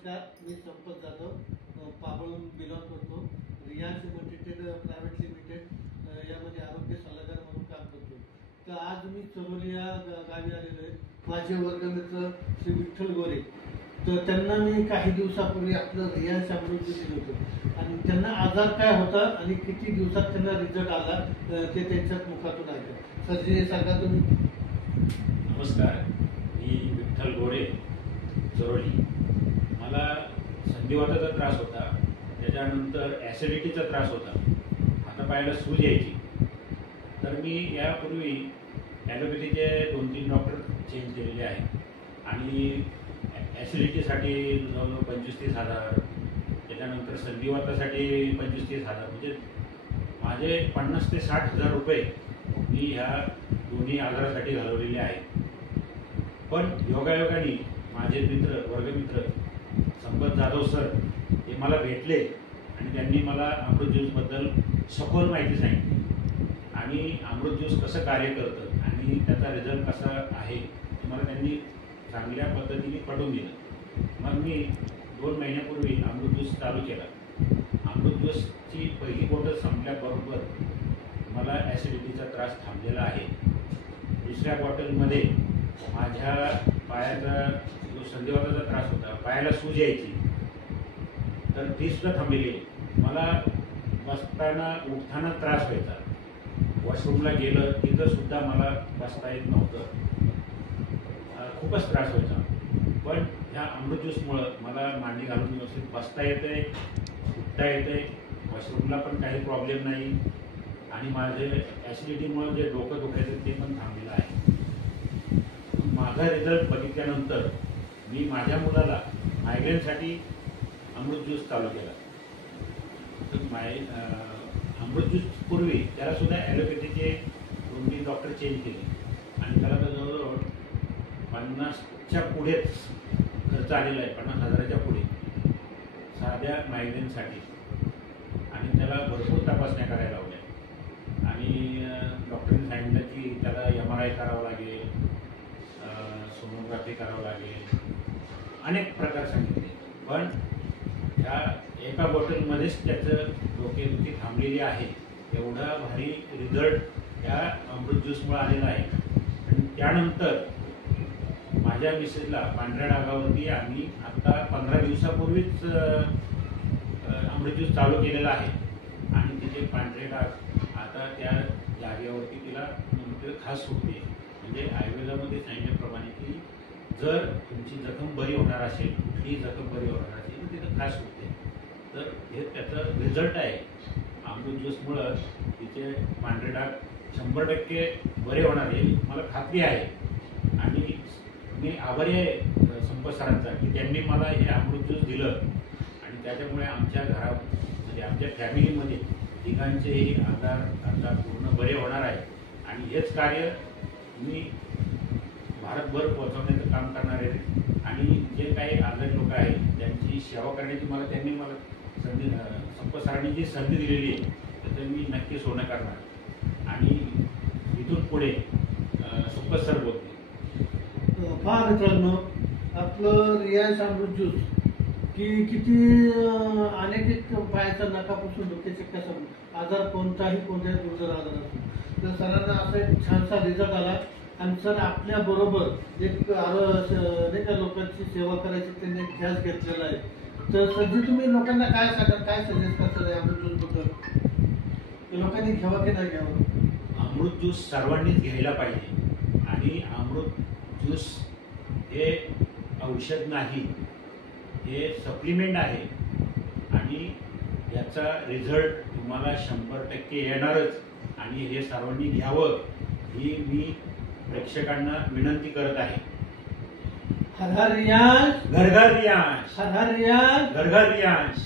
नमस्कार, मी संपत जाधव पाबळून बिलॉंग करतो. रियांश लिमिटेड प्रायव्हेट लिमिटेड यामध्ये आरोग्य सल्लागार म्हणून काम करतो. तर आज मी चरोली या गावी आलेलो आहे. माझे वर्गमित्र श्री विठ्ठल गोरे, तर त्यांना मी काही दिवसापूर्वी आपलं रियांश अमृत दिलं होतं आणि त्यांना आजार काय होता आणि किती दिवसात त्यांना रिझल्ट आला ते त्यांच्याच मुखातून ऐकलं. सर जे सांगा तुम्ही. नमस्कार, मी विठ्ठल गोरे, चरोली. मला संधिवाताचा त्रास होता, त्याच्यानंतर ॲसिडिटीचा त्रास होता, हातापायाला सूज यायची. तर मी यापूर्वी ॲलोपॅथीचे 2-3 डॉक्टर चेंज केलेले आहेत आणि ॲसिडिटीसाठी जवळजवळ 25-30 हजार, त्याच्यानंतर संधिवातासाठी 25-30 हजार, म्हणजे माझे 50 ते 60 हजार रुपये मी ह्या दोन्ही आजारासाठी घालवलेले आहेत. पण योगायोगाने माझे मित्र, वर्गमित्र संपत जाधव सर हे मला भेटले आणि त्यांनी मला अमृत ज्यूसबद्दल सखोल माहिती सांगितली आणि अमृत ज्यूस कसं कार्य करतं आणि त्याचा रिझल्ट कसा आहे ते मला त्यांनी चांगल्या पद्धतीने पटवून दिलं. मग मी 2 महिन्यापूर्वी अमृत ज्यूस चालू केला. अमृत ज्यूसची पहिली बॉटल संपल्याबरोबर मला ॲसिडिटीचा त्रास थांबलेला आहे. दुसऱ्या बॉटलमध्ये माझ्या पायाचा जो संधिवाताचा त्रास होता, पायाला सूज यायची, तर ती सुद्धा थांबलेली आहे. मला बसताना उठताना त्रास व्हायचा. वॉशरूमला गेलं तिथं सुद्धा मला बसता येत नव्हतं, खूपच त्रास व्हायचा. पण ह्या अमृत ज्यूसमुळं मला मांडी घालून व्यवस्थित बसता येतं आहे, उठता येतं आहे, वॉशरूमला पण काही प्रॉब्लेम नाही आणि माझे ॲसिडिटीमुळं जे डोकं दुखायचं ते पण थांबलेलं आहे. माझा रिझल्ट बघितल्यानंतर मी माझ्या मुलाला मायग्रेनसाठी अमृत ज्यूस चालू केला. तर अमृत ज्यूस पूर्वी त्यालासुद्धा ॲलोपॅथीचे 2-3 डॉक्टर चेंज केले आणि त्याला तर जवळजवळ 50च्या पुढेच खर्च आलेला आहे, 50 हजाराच्या पुढे साध्या मायग्रेनसाठी. आणि त्याला भरपूर तपासण्या करायला लावल्या आणि डॉक्टरांनी सांगितलं की त्याला MRI करावं लागेल, सोनोग्राफी करावं लागेल, अनेक प्रकार सांगितले. पण ह्या एका बॉटलमध्येच त्याचं डोकेदुखी थांबलेली आहे. एवढा भारी रिझल्ट ह्या अमृत ज्यूसमुळे आलेला आहे. आणि त्यानंतर माझ्या मिसेसला पांढऱ्या डागावरती आम्ही आता 15 दिवसापूर्वीच अमृत ज्यूस चालू केलेला आहे आणि तिचे पांढरे डाग आता त्या जागेवरती तिला खास सुटते. म्हणजे आयुर्वेदामध्ये सांगितल्याप्रमाणे की जर तुमची जखम बरी होणार असेल, कुठलीही जखम बरी होणार असेल तर तिथं खास होते. तर हे त्याचं रिझल्ट आहे. अमृत ज्यूसमुळं तिचे पांढरे डाग 100% बरे होणार आहे मला खात्री आहे. आणि मी आभारी आहे संपत सरांचा की त्यांनी मला हे अमृत ज्यूस दिलं आणि त्याच्यामुळे आमच्या घरात म्हणजे आमच्या फॅमिलीमध्ये तिघांचेही आजार आता पूर्ण बरे होणार आहे. आणि हेच कार्य मी भारतभर पोहोचवण्याचं काम करणार आहे आणि जे काही आजारी लोक आहेत त्यांची सेवा करण्याची त्यांनी मला संधी, संपत सरांनी जी संधी दिलेली आहे तर मी नक्की सोनं करणार आणि इथून पुढे संपत सर बोलते. पहा मित्रांनो, आपलं रियांश अमृत ज्यूस की किती अनेक पायाचा नकापासून डोक्याचे कसं आजार कोणत्याही दुर्धर आजार असतो. तर सरांना असा एक छानसा रिझल्ट आला आणि सर आपल्याबरोबर एक अनेक लोकांची सेवा करायची त्यांनी एक ध्यास घेतलेला आहे. तर सध्या तुम्ही लोकांना काय सांगा, काय सजेस्ट करता अमृत ज्यूसबद्दल? लोकांनी घ्यावं की नाही घ्यावं? अमृत ज्यूस सर्वांनीच घ्यायला पाहिजे आणि अमृत ज्यूस हे औषध नाही, हे सप्लिमेंट आहे आणि याचा रिझल्ट तुम्हाला 100% येणारच आणि हे सर्वांनी घ्यावं ही मी प्रेक्षकांना विनंती करत आहे. हर हर रियांश, घर घर रियांश, हर हर रियांश, घर घर रियांश.